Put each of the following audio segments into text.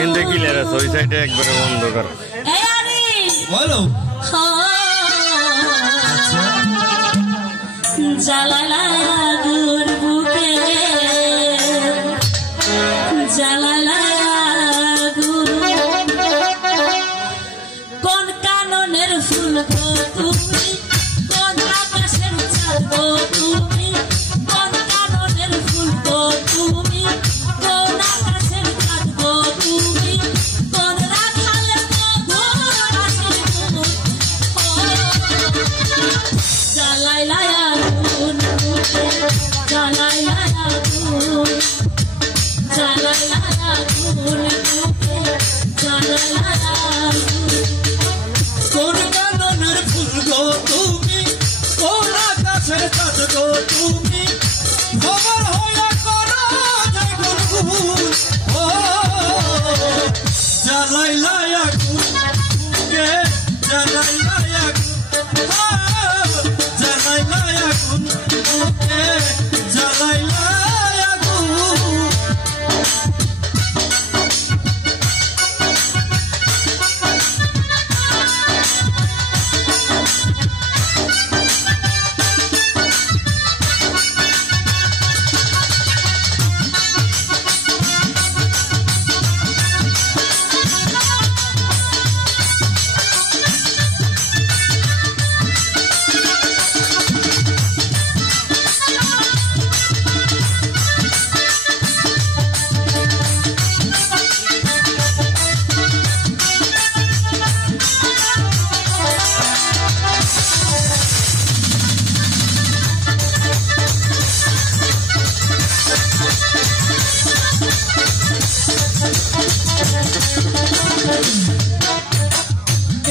এন্ডে ক্লিয়ার আছে, ওই সাইডে একবারে অন্ধকার। বলো জ্বালালা আগুন বুকে, জ্বালালা আগুন, কোন কাননের ফুল গো তুমি, কোন আকাশের চাঁদ গো তুমি, কোন কাননের ফুল গো তুমি, কোন আকাশের চাঁদ গো তুমি, কোন রাখালে জ্বালাইলা আগুন বুকে, জ্বালাইলা আগুন, জ্বালাইলা আগুন বুকে, জ্বালাইলা আগুন, কোন কাননের ফুল গো তুমি, কোন আকাশের চাঁদ গো তুমি, খবর হইয়া করো যে গুনগুন, ও জ্বালাইলা আগুন বুকে, জ্বালাইলা আগুন, জ্বালাইলা আগুন বুকে, জ্বালাইলা আগুন।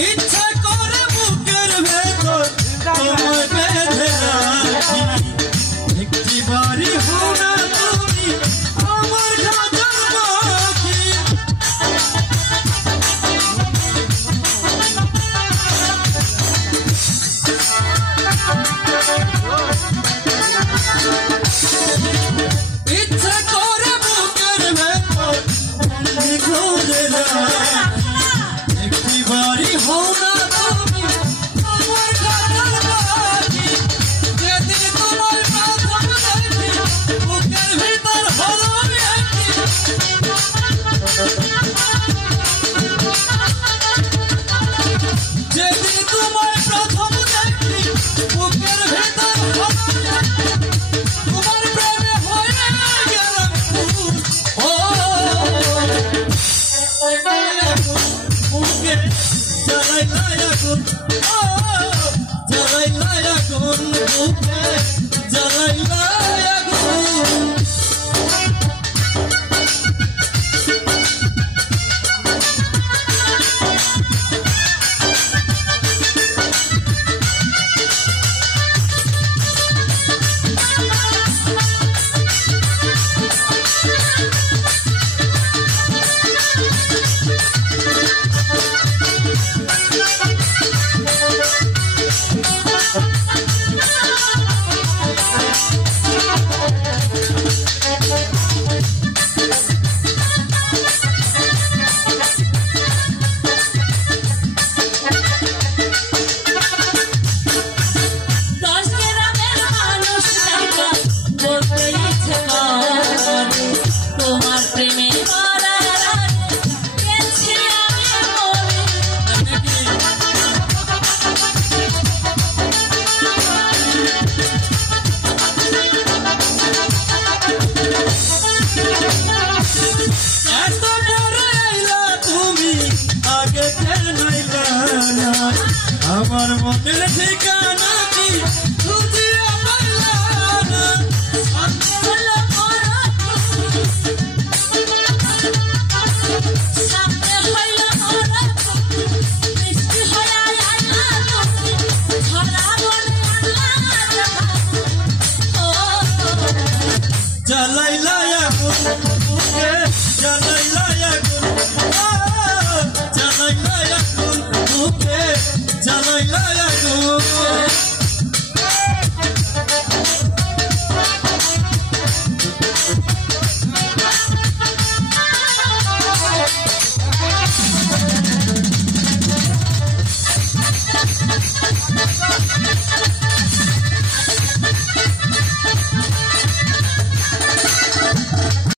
ইচ্ছা করে বুকের ভেতর তোমায় বেঁধে রাখি, একটি বাড়ি হও না তুমি আমার খাজার পাখি। ইচ্ছা করে বুকের ভেতর ঘুরে রাখি, একটি বাড়ি হও না তুমি আমার খাজার পাখি। যেদিন তোমার প্রথম দেখি বুকের ভিতর হলো একটি, যেদিন তোমার প্রথম দেখি বুকের ভিতর হলো একটি, তোমার প্রেমে হয়ে গেলাম খুন, ও বুকে জ্বালাইলা আগুন, ও জ্বালাইলা আগুন বুকে, জ্বালাইলা আগুন। তোমার প্রেমে এত বড় আইলা তুমি, আগে কেন আইলা না আমার মনের ঠিকানা।